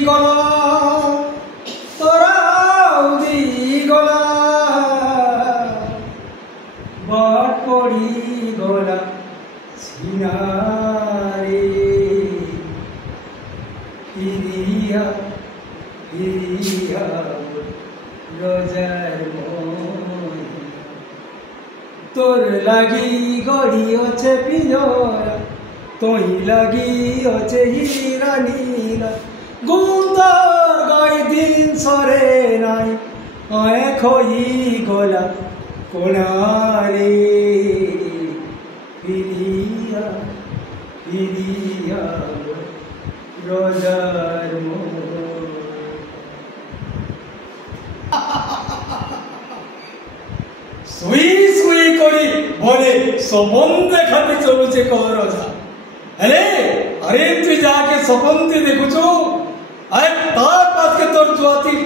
গলা তোরাও দি গলা বাট পড়ি গলা সিনারে ফিরিয়া ফিরিয়া রোজার তোর লাগি গড়ি অছে পিঞ্জরা তোই লাগি অছে হীরা নীলা গুন্তর গাই দিন সরে নাই আয় খই গলা কোনারে ফিরিয়া ফিরিয়া রোজার সুই সুই করি বলে সপন দেখাতে চলুছে রোজা আরে আরে তুই যাকে সপনতে দেখুছ আরে তার পাশকে তোর জুয়াতি